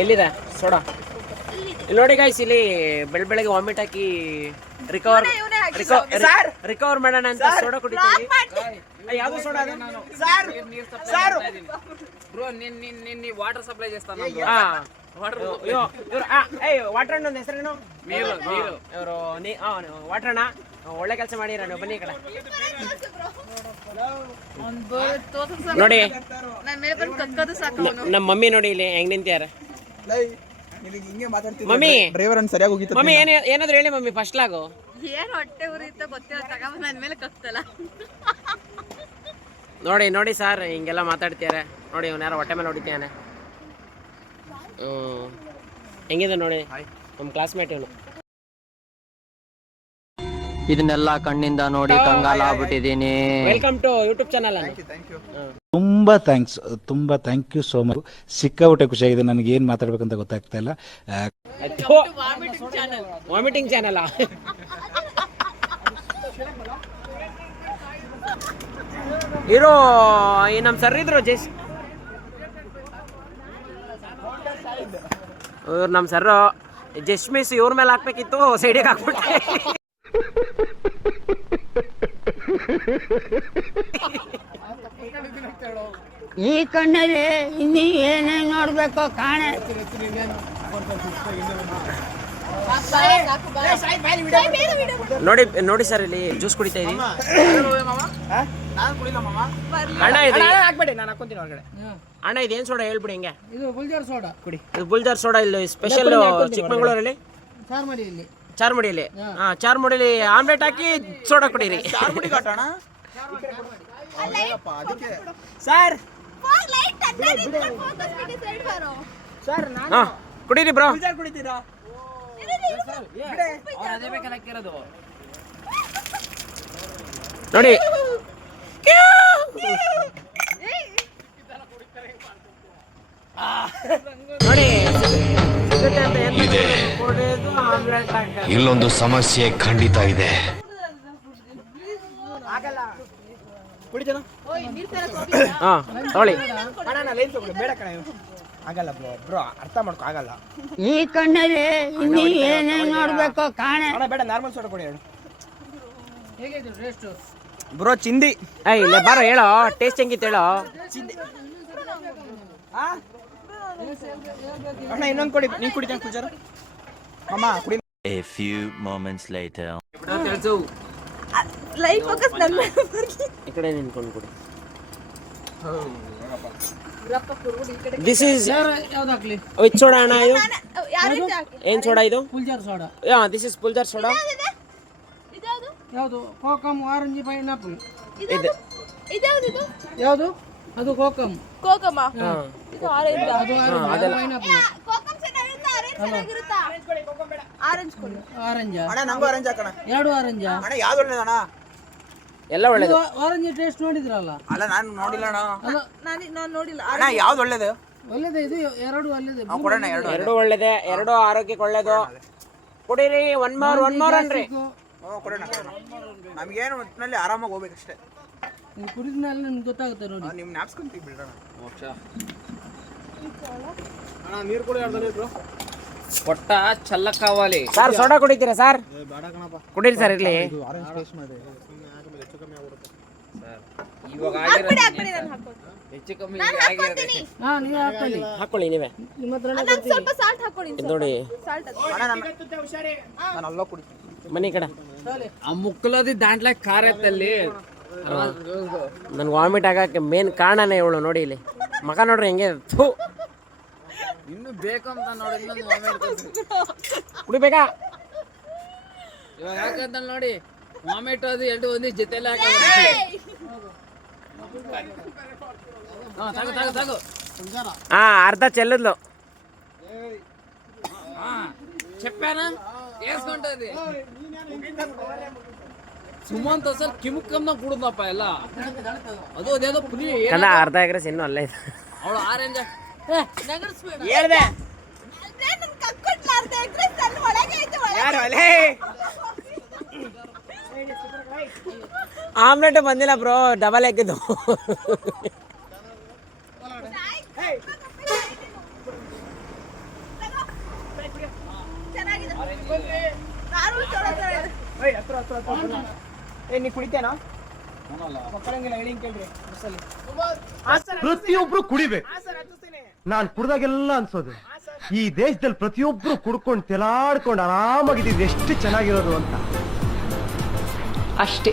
ಎಲ್ಲಿದೆ ಸೋಡಾ? ಇಲ್ಲಿ ನೋಡಿ ಗೈಸ್, ಇಲ್ಲಿ ಬೆಳಗ್ಗೆ ವಾಮಿಟ್ ಹಾಕಿ ರಿಕವರ್ ಮಾಡೋಣ ಅಂತ ಸೋಡಾ ಕುಡಿತೀವಿ. ಯಾವ್ದು ಸೋಡಾ ಅದು? ವಾಟರ್ ಸಪ್ಲೈ చేస్తాను. ವಾಟರ್ ಅಣ್ಣ ಹೆಸರೇನು? ಇವರು ವಾಟರ್ ಅಣ್ಣ, ಒಳ್ಳೆ ಕೆಲಸ ಮಾಡಿರ ನೀವು. ಬನ್ನಿ ಈ ಕಡೆ ನೋಡಿ. ನಮ್ಮ ಮಮ್ಮಿ ನೋಡಿ ಇಲ್ಲಿ ಹೆಂಗ್ ನಿಂತ್ಯಾರ. ಮಮ್ಮಿ ಮಮ್ಮಿ ಏನಾದ್ರು ಹೇಳಿ ಮಮ್ಮಿ. ಫಸ್ಟ್ ಲಾಗು ಏನ್ ಹೊಟ್ಟೆ ಉರಿತ ಗೊತ್ತಿಲ್ಲ, ತಗೊಂಡ್ ನನ್ನ ಮೇಲೆ ಕತ್ತಲ್ಲ. ನೋಡಿ ಸರ್, ಹಿಂಗೆಲ್ಲ ಮಾತಾಡ್ತಿದ್ದಾರೆ ನೋಡಿ. ಇವ್ನ ಯಾರೋ ಹೊಟ್ಟೆ ಮೇಲೆ ಹೊಡಿತಾನೆ. ಹೆಂಗಿದೆ ನೋಡಿ ನಮ್ಮ ಕ್ಲಾಸ್ಮೇಟ್ ಇವನು. ಇದನ್ನೆಲ್ಲ ಕಣ್ಣಿಂದ ನೋಡಿ ಕಂಗಾಲಾಗ್ಬಿಟ್ಟಿದ್ದೀನಿ. Welcome to YouTube channel. ತುಂಬಾ ಥ್ಯಾಂಕ್ ಯು ಸೋ ಮಚ್. ಸಿಕ್ಕಾಬಿಟ್ಟೆ ಖುಷಿಯಾಗಿದೆ. ನನಗೆ ಏನು ಮಾತಾಡ್ಬೇಕಂತ ಗೊತ್ತಾಗ್ತಾ ಇಲ್ಲ. ವಾಮಿಟಿಂಗ್ ಚಾನಲ್ ಇರೋ ಈ ನಮ್ಮ ಸರ್ ಇದ್ರು ನಮ್ಮ ಸರ್ ಜಸ್ಟ್ ಮಿಸ್ ಇವ್ರ ಮೇಲೆ ಹಾಕ್ಬೇಕಿತ್ತು, ಸೈಡಿಗೆ ಹಾಕ್ಬಿಟ್ಟೆ. ಈ ಕಣ್ಣಲ್ಲಿ ಇನ್ನೀ ಏನೇನು ನೋಡ್ಬೇಕೋ ಕಾಣೆ. ನೋಡಿ ಸರ್, ಇಲ್ಲಿ ಜ್ಯೂಸ್ ಕುಡಿತಾ ಇದೀವಿ. ಅಣ್ಣ ಇದೇನ್ ಸೋಡಾ ಹೇಳ್ಬಿಡಿ. ಹಿಂಗೆ ಇದು ಬುಲ್ಜಾರ್ ಸೋಡಾ ಕುಡಿ. ಇದು ಬುಲ್ಜಾರ್ ಸೋಡಾ ಇಲ್ಲಿ ಸ್ಪೆಷಲ್ ಚಿಕ್ಕಮಂಗ್ಳೂರಲ್ಲಿ ಚಾರ್ಮುಡಿಯಲ್ಲಿ. ಚಾರ್ಮುಡಿಯಲ್ಲಿ ಆಮ್ಲೆಟ್ ಹಾಕಿ ಸೋಡಾ ಕುಡೀರಿ. ಸರ್ ಕುಡೀರಿ ಬ್ರೋ. ನೋಡಿ ನೋಡಿ ಇಲ್ಲೊಂದು ಸಮಸ್ಯೆ ಖಂಡಿತ ಇದೆ. ಈ ಕಣ್ಣಲ್ಲಿ ಇನ್ನೀ ಏನೇನು ನೋಡ್ಬೇಕೋ ಕಾಣೆ. ಬೇಡ, ನಾರ್ಮಲ್ ಸೋಡಾ ಕೊಡಿ. ಬ್ರೋ ಚಿಂದಿ ಇಲ್ಲ ಬಾರೋ, ಹೇಳೋ ಟೇಸ್ಟ್ ಹೆಂಗಿತ್ತು ಹೇಳೋ. ಅಣ್ಣ ಇನ್ನೊಂದು ಕೊಡಿ, ನೀನು ಕುಡಿತೀನಿ ಪೂಜಾರು. ಅಮ್ಮ ಕುಡಿ. A few moments later. Life focus ನನ್ನ ಮೇಲೆ ಬರ್ಲಿ. ಈ ಕಡೆ ನಿಂತ್ಕೊಂಡು ಕೊಡಿ. ದಿಸ್ ಈಸ್ ಯಾವ್ದಾಗ್ಲಿ? ವಿಚ್ ಸೋಡಾ ಅಣ್ಣ ಇದು? ಯಾರು ಏನ್ ಸೋಡಾ ಇದು? ಪುಲ್ಜಾರ್ ಸೋಡಾ. ದಿಸ್ ಇಸ್ ಪುಲ್ಜಾರ್ ಸೋಡಾ. ಯಾವುದು? ಕೋಕಮ್, ಆರೆಂಜ್, ಪೈನಾಪಲ್. ಇದ್ಯಾವುದು? ಯಾವುದು? ಅದು ಕೋಕಮ್. ಕೋಕಮ ಇದು ಆರೆಂಜ್. ಅದು ಪೈನಾಪಲ್. ಕೋಕಮ್ ಚೆನ್ನಾಗಿರುತ್ತಾ? ಆರೆಂಜ್ ಚೆನ್ನಾಗಿರುತ್ತಾ? ಆರೆಂಜ್ ಕೊಡಿ. ಆರೆಂಜ್. ಅಣ್ಣ ನಂಗೂ ಆರೆಂಜ್ ಹಾಕೋಣ. ಎರಡು ಆರೆಂಜ್. ಅಣ್ಣ ಯಾವ್ದು ಒಳ್ಳೇದು ಅಣ್ಣ? ಎಲ್ಲ ಒಳ್ಳೇದು. ಆರೆಂಜ್ ಟೇಸ್ಟ್ ನೋಡಿದ್ರಲ್ಲ? ಅಲ್ಲ ನಾನು ನೋಡಿಲ್ಲ ಅಣ್ಣ. ನಾನು ನೋಡಿಲ್ಲ. ಅಣ್ಣ ಯಾವ್ದು ಒಳ್ಳೇದು? ಒಳ್ಳೇದೇ ಇದು, ಎರಡು ಒಳ್ಳೇದೇ. ಕೊಡೋಣ. ಎರಡು ಒಳ್ಳೇದೇ, ಎರಡು ಆರೋಗ್ಯಕ್ಕೆ ಒಳ್ಳೇದು. ಕುಡೀರಿ. ಒನ್ ಮೋರ್ ಅನ್ರಿ. ಕೊಡೋಣ. ನಮಗೇನು ಒಟ್ಟಿನಲ್ಲಿ ಆರಾಮಾಗಿ ಹೋಗ್ಬೇಕಷ್ಟೇ. ನೀವು ಕುಡಿದ್ಮೇಲೆ ನಿಮ್ಗೆ ಗೊತ್ತಾಗುತ್ತೆ ನೋಡಿ. ನಿಮ್ಗೆ ಜ್ಞಾಪಿಸ್ಕೊಂತೀವಿ ಬಿಡೋಣ. ಅಣ್ಣ ನೀರು ಕೂಡ ಎರಡು ಲೀಟ್ರು. పొట్ట చల్ల కావాలి సార్ సోడా కుడితీరా సార్ కుడిರಿ ಸರ್ ಇರ್ಲಿ ಇವಾಗ ಹೆಚ್ಚು ಕಮ್ಮಿ ಹಾಕೊಳ್ಳಿ ನೀವೇ ಸ್ವಲ್ಪ ಸಾಲ್ಟ್ ಹಾಕೊಳ್ಳಿ ನೋಡಿ ಬನ್ನಿ ಕಡೆ ಆ ಮುಕ್ಕಲದಿ ದಾಂಟ್ಲ ಖಾರ ಎತ್ತಲ್ಲಿ ನನ್ಗೆ ವಾಮಿಟ್ ಆಗಕ್ಕೆ ಮೇನ್ ಕಾರಣನೇ ಇವಳು ನೋಡಿ ಇಲ್ಲಿ ಮಗ ನೋಡ್ರಿ ಹೆಂಗೆ ಇನ್ನು ಬೇಕಂತ ನೋಡಿ ಇನ್ನೊಂದು ವಾಮಿಟ್ ಕುಡಿಬೇಕಾ ಇವಾಗ ಯಾಕಂತ ನೋಡಿ ವಾಮಿಟ್ ಅದು ಎರಡು ಒಂದಿ ಜೊತೆಲ್ಲ అర్ధ చెల్లెళ్ళు చెప్పానా వేసుకుంటది ಸುಮಂತ್ ಅಸಲ್ ಕಿಮುಕ್ಕನ್ನ ಕೂಡುದಪ್ಪ ಎಲ್ಲ ಅದು ಅದೇನೋ ಪುರಿ ಅರ್ಧ ಎಕರೆ ಸಿನ್ನು ಅಲ್ಲೇ ಇದೆ ಅವಳು ಆರೆಂಜ್ ಹೇಳ್ದೆ ಆಮ್ಲೆಟ್ ಬಂದಿಲ್ಲ ಬ್ರೋ ಡಬಲ್ ಹಾಕಿದ್ದು ಏಯ್ ಹತ್ರ ಹತ್ರ ಹತ್ರ ಬನ್ನಿ. ಏ ನೀ ಕುಡಿತೇನಾ ಮಕ್ಕಳಂಗಿಲ್ಲ ಹೇಳಿ ಕೇಳ್ರಿ ಬಸ್ಸಲ್ಲಿ ಪ್ರತಿಯೊಬ್ರು ಕುಡಿಬೇಕು. ಹಾ ಸರ್ ಹತ್ತಿಸ್ತೀನಿ. ನಾನ್ ಕುಡ್ದಾಗೆಲ್ಲ ಅನ್ಸೋದು ಈ ದೇಶದಲ್ಲಿ ಪ್ರತಿಯೊಬ್ರು ಕುಡ್ಕೊಂಡು ತೆಲಾಡ್ಕೊಂಡು ಆರಾಮಾಗಿದ್ದು ಎಷ್ಟು ಚೆನ್ನಾಗಿರೋದು ಅಂತ. ಅಷ್ಟೇ.